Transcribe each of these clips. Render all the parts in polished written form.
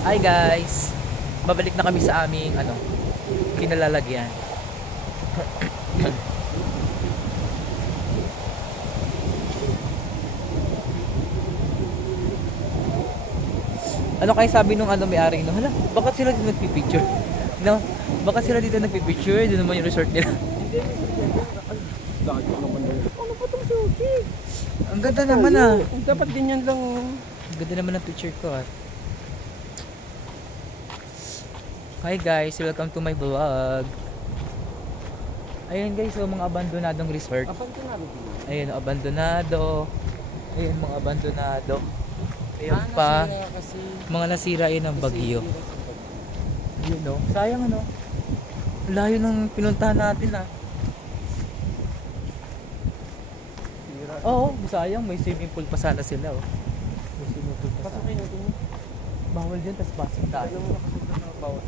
Hi guys, babalik na kami sa aming kinalalagyan. Ano kayo sabi nung may-ari no? Hala, bakit sila dito nagpipicture? No? Bakit sila dito nagpipicture? Doon naman yung resort nila. Ano ba itong suki? Ang ganda naman ah. Dapat ganyan lang. Ang ganda naman ng picture ko ah. Hi guys, welcome to my vlog. Ayun guys, so mga abandonadong resort. Abandonado. Ayun, abandonado. Ayun, mga abandonado. Ayun pa, kasi mga nasira yun ng bagyo. Yun no, sayang ano. Layo ng pinuntahan natin ah. Oo, sayang, may swimming pool pa sana sila oh. May swimming pool pa sana. Pasok kayo natin. Bawal dyan, tas pasok tayo. Alam mo na kasi na bawal.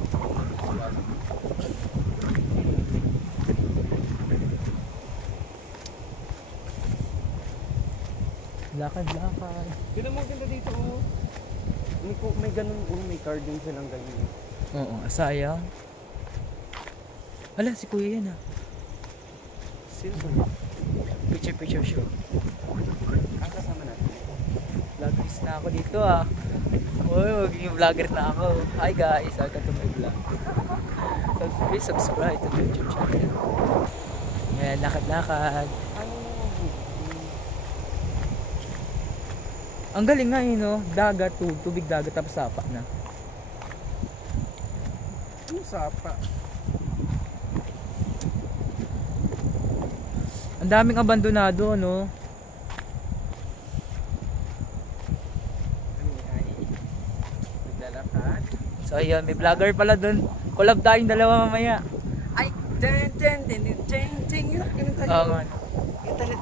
Lakad-lakad. Sila mo ganda dito oh. May ganun oh, may card din silang ganyan. Oo, sayang. Hala, si kuya yan ah. Sino ba? Picture show. Ang kasama natin. Vlogger na ako dito ah. Uy, magiging vlogger na ako. Hi guys, welcome to my vlog. So, please subscribe to the YouTube channel. Ayan, lakad-lakad. Ang galing nga yun no, dagat, tubig dagat tapos sapa na. Ano sapa? Ang daming abandonado no. Naglalakad. So ayun, may vlogger pala dun. Collab tayong dalawa mamaya. Ay, ten. Oo nga. Talit.